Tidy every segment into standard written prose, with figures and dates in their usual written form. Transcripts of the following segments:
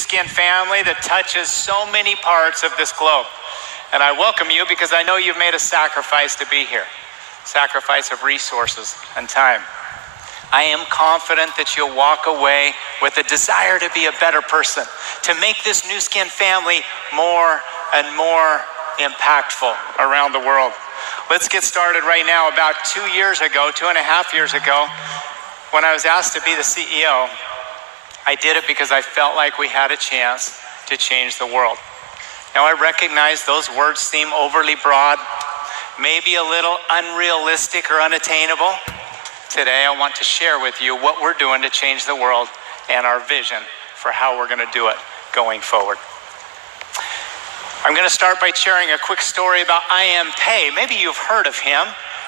Skin family that touches so many parts of this globe. And I welcome you because I know you've made a sacrifice to be here. Sacrifice of resources and time. I am confident that you'll walk away with a desire to be a better person, to make this Nu Skin family more and more impactful around the world. Let's get started right now. About 2.5 years ago, when I was asked to be the CEO, I did it because I felt like we had a chance to change the world. Now, I recognize those words seem overly broad, maybe a little unrealistic or unattainable. Today, I want to share with you what we're doing to change the world and our vision for how we're going to do it going forward. I'm going to start by sharing a quick story about I Am Pei. Maybe you've heard of him.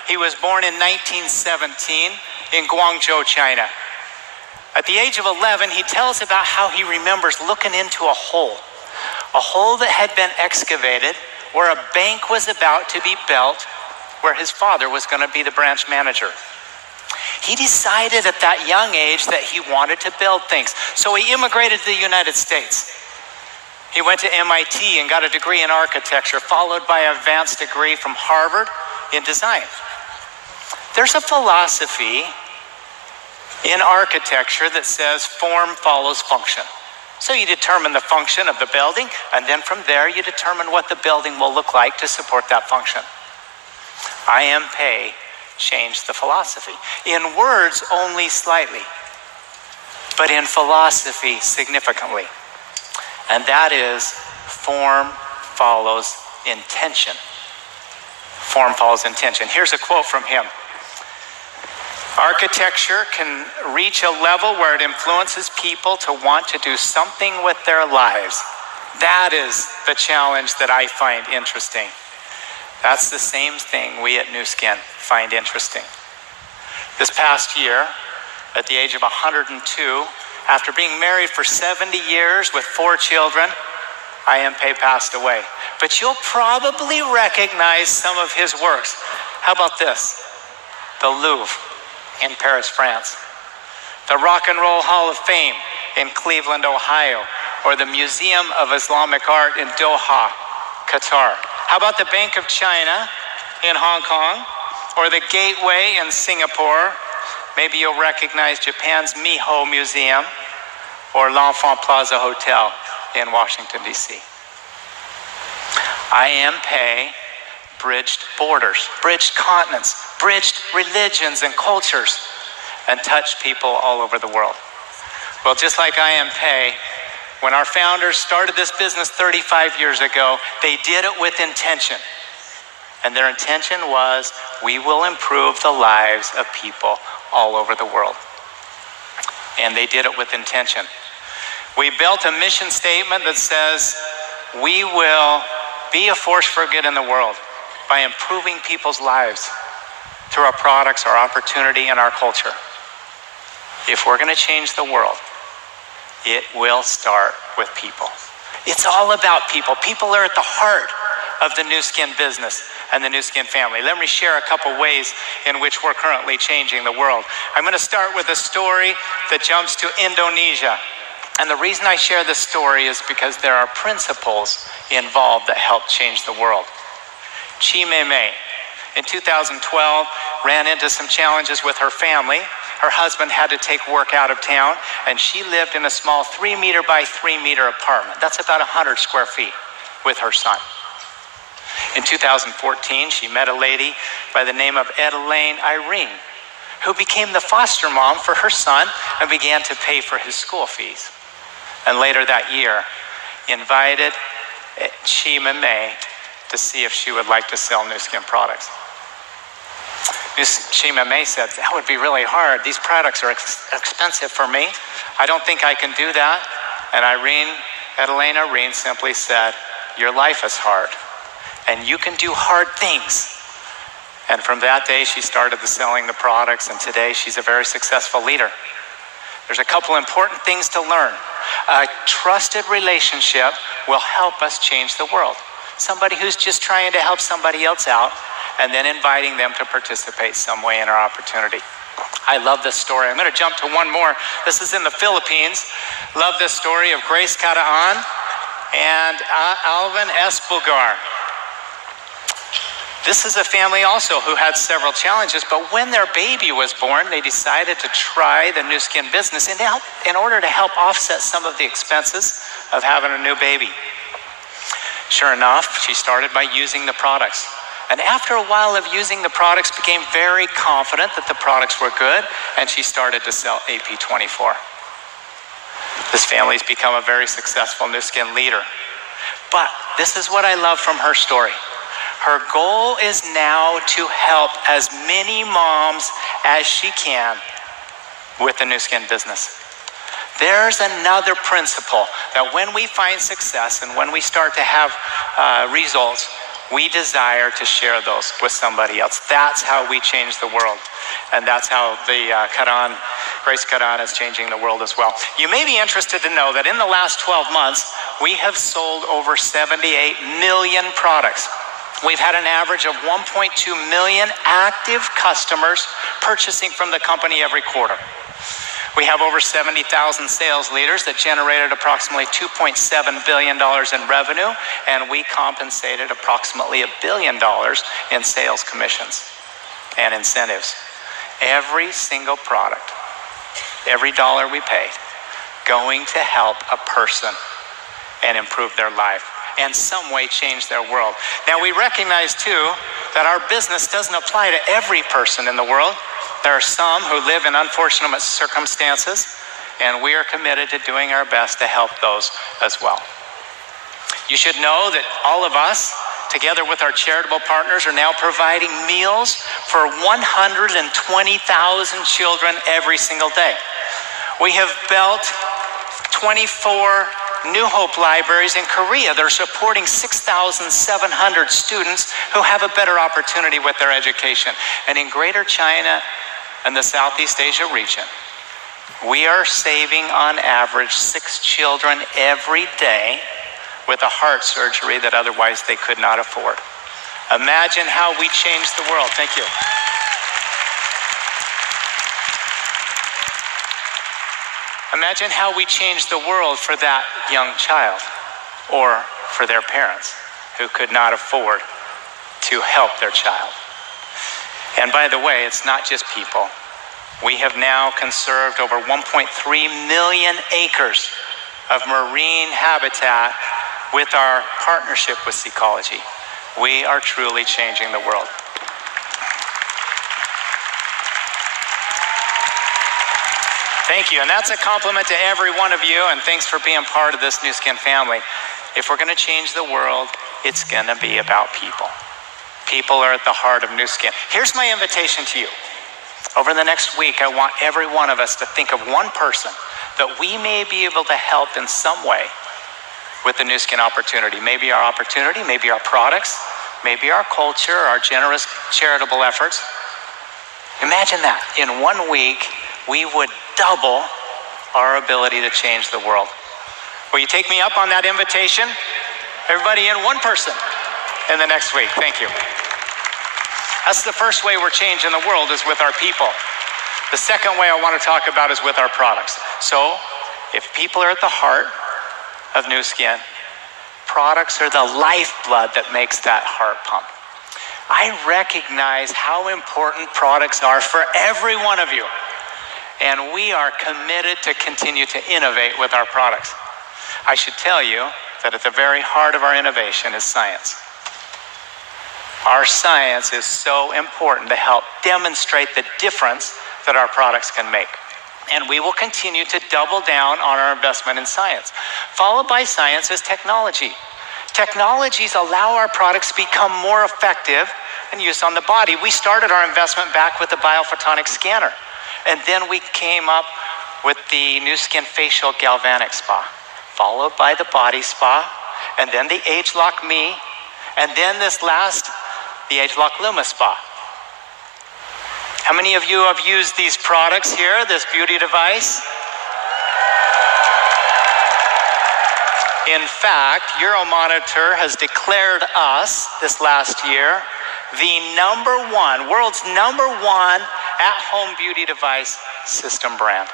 He was born in 1917 in Guangzhou, China. At the age of 11, he tells about how he remembers looking into a hole that had been excavated where a bank was about to be built, where his father was going to be the branch manager. He decided at that young age that he wanted to build things, so he immigrated to the United States. He went to MIT and got a degree in architecture, followed by an advanced degree from Harvard in design. There's a philosophy in architecture that says form follows function. So you determine the function of the building, and then from there you determine what the building will look like to support that function. I Am Pei changed the philosophy. In words, only slightly, but in philosophy, significantly. And that is form follows intention. Form follows intention. Here's a quote from him. Architecture can reach a level where it influences people to want to do something with their lives. That is the challenge that I find interesting. That's the same thing we at Nu Skin find interesting. This past year, at the age of 102, after being married for 70 years with 4 children, I Am Pei passed away. But you'll probably recognize some of his works. How about this? The Louvre in Paris, France. The Rock and Roll Hall of Fame in Cleveland, Ohio. Or the Museum of Islamic Art in Doha, Qatar. How about the Bank of China in Hong Kong? Or the Gateway in Singapore? Maybe you'll recognize Japan's Miho Museum or L'Enfant Plaza Hotel in Washington, D.C. I Am Pei bridged borders, bridged continents, bridged religions and cultures, and touched people all over the world. Well, just like I Am Pei, when our founders started this business 35 years ago, they did it with intention. And their intention was, we will improve the lives of people all over the world. And they did it with intention. We built a mission statement that says, we will be a force for good in the world by improving people's lives through our products, our opportunity, and our culture. If we're going to change the world, it will start with people. It's all about people. People are at the heart of the Nu Skin business and the Nu Skin family. Let me share a couple ways in which we're currently changing the world. I'm going to start with a story that jumps to Indonesia. And the reason I share this story is because there are principles involved that help change the world. Chi Mei Mei, in 2012, ran into some challenges with her family. Her husband had to take work out of town, and she lived in a small 3-meter by 3-meter apartment. That's about 100 square feet with her son. In 2014, she met a lady by the name of Elaine Irene, who became the foster mom for her son and began to pay for his school fees. And later that year, invited Chi Mei Mei to see if she would like to sell Nu Skin products. Chi Mei Mei said, that would be really hard. These products are expensive for me. I don't think I can do that. And Elaine Irene simply said, your life is hard, and you can do hard things. And from that day, she started selling the products, and today she's a very successful leader. There's a couple important things to learn. A trusted relationship will help us change the world. Somebody who's just trying to help somebody else out and then inviting them to participate some way in our opportunity. I love this story. I'm going to jump to one more. This is in the Philippines. Love this story of Grace Cataan and Alvin Espulgar. This is a family also who had several challenges, but when their baby was born, they decided to try the Nu Skin business in order to help offset some of the expenses of having a new baby. Sure enough, she started by using the products. And after a while of using the products, became very confident that the products were good, and she started to sell AP24. This family's become a very successful Nu Skin leader. But this is what I love from her story. Her goal is now to help as many moms as she can with the Nu Skin business. There's another principle that when we find success and when we start to have results, we desire to share those with somebody else. That's how we change the world. And that's how the Grace Cataan is changing the world as well. You may be interested to know that in the last 12 months, we have sold over 78 million products. We've had an average of 1.2 million active customers purchasing from the company every quarter. We have over 70,000 sales leaders that generated approximately $2.7 billion in revenue, and we compensated approximately $1 billion in sales commissions and incentives. Every single product, every dollar we paid, going to help a person and improve their life, and some way change their world. Now we recognize too that our business doesn't apply to every person in the world. There are some who live in unfortunate circumstances, and we are committed to doing our best to help those as well. You should know that all of us, together with our charitable partners, are now providing meals for 120,000 children every single day. We have built 24 New Hope libraries in Korea that are supporting 6,700 students who have a better opportunity with their education. And in Greater China and the Southeast Asia region, we are saving on average 6 children every day with a heart surgery that otherwise they could not afford. Imagine how we change the world. Thank you. Imagine how we change the world for that young child or for their parents who could not afford to help their child. And by the way, it's not just people. We have now conserved over 1.3 million acres of marine habitat with our partnership with Seacology. We are truly changing the world. Thank you, and that's a compliment to every one of you, and thanks for being part of this Nu Skin family. If we're going to change the world, it's going to be about people. People are at the heart of Nu Skin. Here's my invitation to you. Over the next week, I want every one of us to think of one person that we may be able to help in some way with the Nu Skin opportunity. Maybe our opportunity, maybe our products, maybe our culture, our generous charitable efforts. Imagine that. In 1 week, we would double our ability to change the world. Will you take me up on that invitation? Everybody in, one person in the next week. Thank you. That's the first way we're changing the world, is with our people. The second way I want to talk about is with our products. So if people are at the heart of Nu Skin, products are the lifeblood that makes that heart pump. I recognize how important products are for every one of you. And we are committed to continue to innovate with our products. I should tell you that at the very heart of our innovation is science. Our science is so important to help demonstrate the difference that our products can make. And we will continue to double down on our investment in science. Followed by science is technology. Technologies allow our products to become more effective in use on the body. We started our investment back with the biophotonic scanner. And then we came up with the Nu Skin Facial Galvanic Spa, followed by the Body Spa, and then the ageLOC Me, and then this last, the ageLOC Luma Spa. How many of you have used these products here, this beauty device? In fact, Euromonitor has declared us this last year the world's number one at-home beauty device system brand.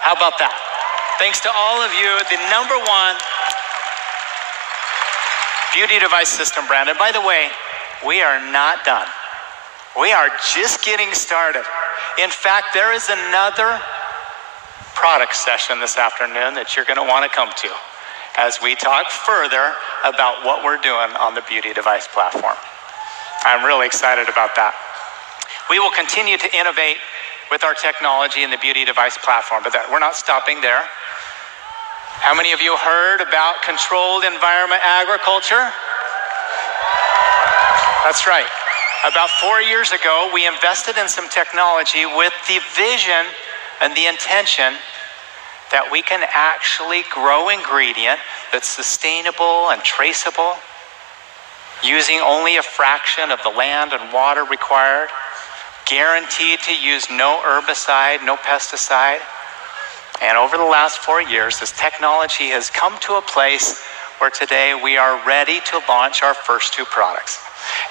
How about that? Thanks to all of you, the #1 beauty device system brand. And by the way, we are not done. We are just getting started. In fact, there is another product session this afternoon that you're going to want to come to as we talk further about what we're doing on the beauty device platform. I'm really excited about that. We will continue to innovate with our technology in the beauty device platform, but we're not stopping there. How many of you heard about controlled environment agriculture? That's right. About 4 years ago, we invested in some technology with the vision and the intention that we can actually grow ingredient that's sustainable and traceable, using only a fraction of the land and water required, guaranteed to use no herbicide, no pesticide. And over the last 4 years, this technology has come to a place where today we are ready to launch our first 2 products.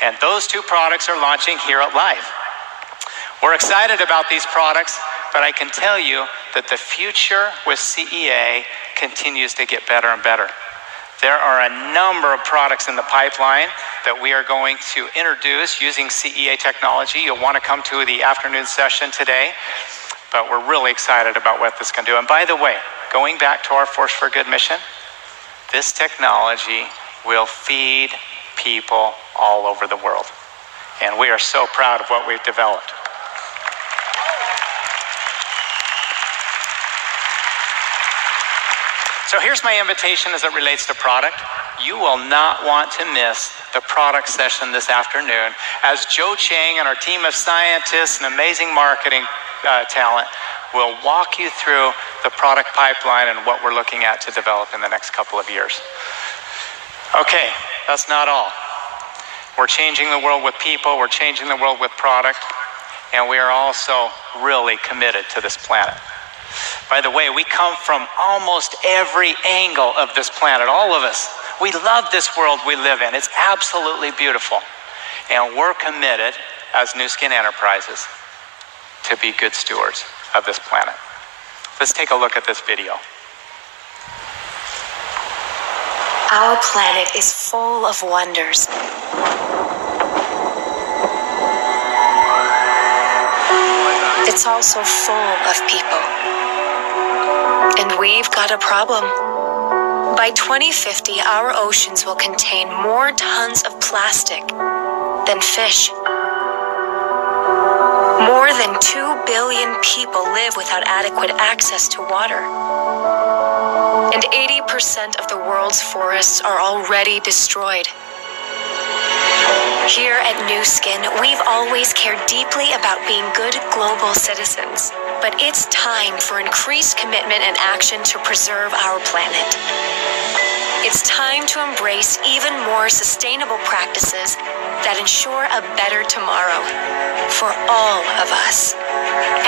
And those 2 products are launching here at Live. We're excited about these products, but I can tell you that the future with CEA continues to get better and better. There are a number of products in the pipeline that we are going to introduce using CEA technology. You'll want to come to the afternoon session today, but we're really excited about what this can do. And by the way, going back to our Force for Good mission, this technology will feed people all over the world. And we are so proud of what we've developed. So here's my invitation as it relates to product. You will not want to miss the product session this afternoon as Joe Chang and our team of scientists and amazing marketing talent will walk you through the product pipeline and what we're looking at to develop in the next couple of years. Okay, that's not all. We're changing the world with people, we're changing the world with product, and we are also really committed to this planet. By the way, we come from almost every angle of this planet, all of us. We love this world we live in. It's absolutely beautiful. And we're committed as Nu Skin Enterprises to be good stewards of this planet. Let's take a look at this video. Our planet is full of wonders. It's also full of people. And we've got a problem. By 2050, our oceans will contain more tons of plastic than fish. More than 2 billion people live without adequate access to water. And 80% of the world's forests are already destroyed. Here at Nu Skin, we've always cared deeply about being good global citizens. But it's time for increased commitment and action to preserve our planet. It's time to embrace even more sustainable practices that ensure a better tomorrow for all of us.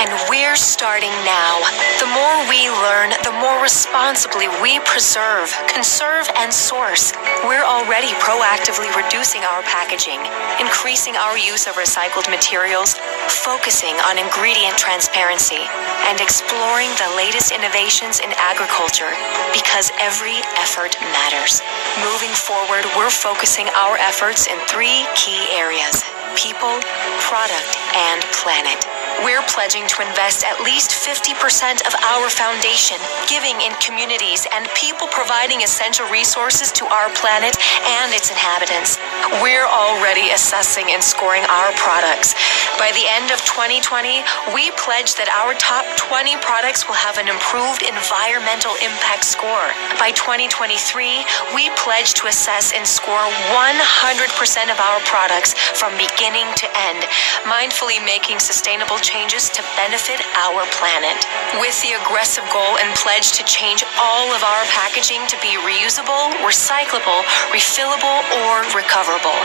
And we're starting now. The more we learn, the more responsibly we preserve, conserve, and source. We're already proactively reducing our packaging, increasing our use of recycled materials, focusing on ingredient transparency, and exploring the latest innovations in agriculture because every effort matters. Moving forward, we're focusing our efforts in 3 key areas: people, product, and planet. We're pledging to invest at least 50% of our foundation, giving in communities and people providing essential resources to our planet and its inhabitants. We're already assessing and scoring our products. By the end of 2020, we pledge that our top 20 products will have an improved environmental impact score. By 2023, we pledge to assess and score 100% of our products from beginning to end, mindfully making sustainable changes to benefit our planet. With the aggressive goal and pledge to change all of our packaging to be reusable, recyclable, refillable, or recoverable.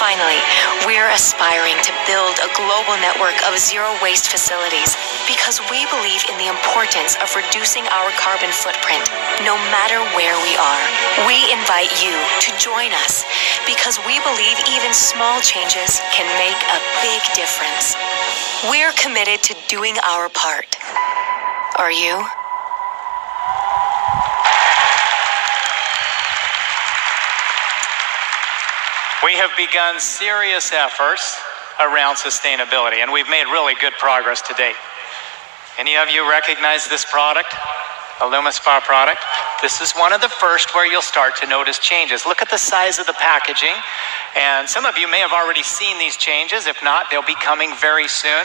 Finally, we're aspiring to build a global network of zero-waste facilities because we believe in the importance of reducing our carbon footprint, no matter where we are. We invite you to join us because we believe even small changes can make a big difference. We're committed to doing our part. Are you? We have begun serious efforts around sustainability, and we've made really good progress to date. Any of you recognize this product, a LumiSpa product? This is one of the first where you'll start to notice changes. Look at the size of the packaging, and some of you may have already seen these changes. If not, they'll be coming very soon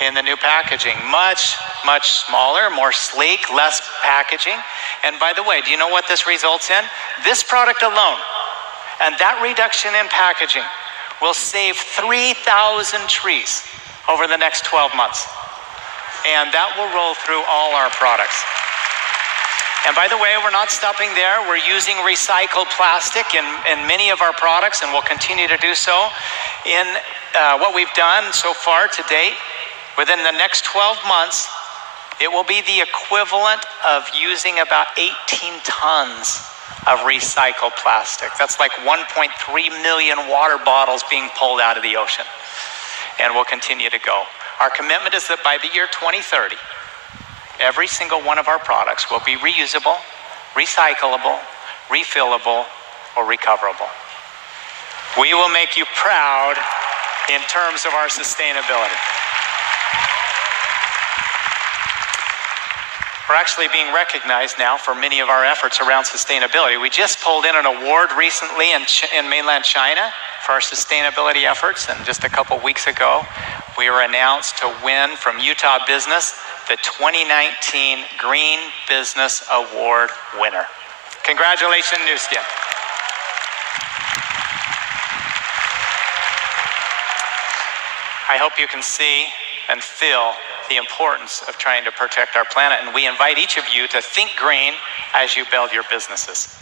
in the new packaging. Much, much smaller, more sleek, less packaging. And by the way, do you know what this results in? This product alone, and that reduction in packaging, will save 3,000 trees over the next 12 months. And that will roll through all our products. And by the way, we're not stopping there. We're using recycled plastic in many of our products, and we'll continue to do so. In what we've done so far to date, within the next 12 months, it will be the equivalent of using about 18 tons of recycled plastic. That's like 1.3 million water bottles being pulled out of the ocean. And we'll continue to go. Our commitment is that by the year 2030, every single one of our products will be reusable, recyclable, refillable, or recoverable. We will make you proud in terms of our sustainability. We're actually being recognized now for many of our efforts around sustainability. We just pulled in an award recently in mainland China for our sustainability efforts, and just a couple weeks ago, we were announced to win from Utah Business the 2019 Green Business Award winner. Congratulations, Nu Skin. I hope you can see and feel the importance of trying to protect our planet, and we invite each of you to think green as you build your businesses.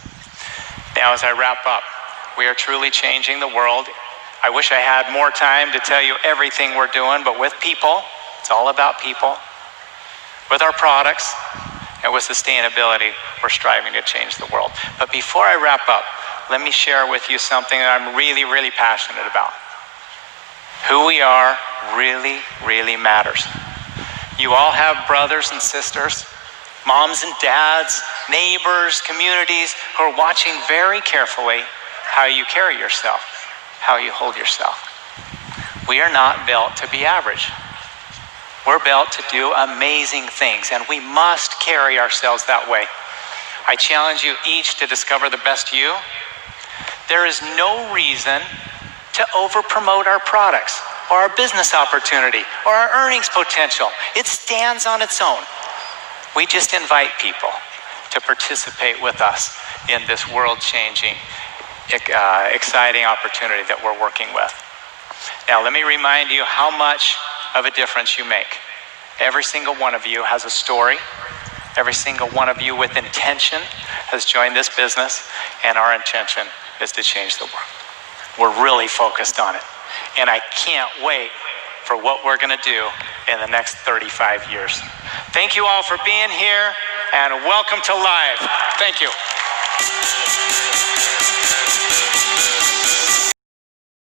Now, as I wrap up, we are truly changing the world. I wish I had more time to tell you everything we're doing, but with people, it's all about people. With our products and with sustainability, we're striving to change the world. But before I wrap up, let me share with you something that I'm really, really passionate about. Who we are really, really matters. You all have brothers and sisters, moms and dads, neighbors, communities who are watching very carefully how you carry yourself, how you hold yourself. We are not built to be average. We're built to do amazing things, and we must carry ourselves that way. I challenge you each to discover the best you. There is no reason to over-promote our products or our business opportunity or our earnings potential. It stands on its own. We just invite people to participate with us in this world-changing, exciting opportunity that we're working with. Now, let me remind you how much of a difference you make. Every single one of you has a story. Every single one of you with intention has joined this business, and our intention is to change the world. We're really focused on it, and I can't wait for what we're going to do in the next 35 years. Thank you all for being here, and welcome to Live. Thank you.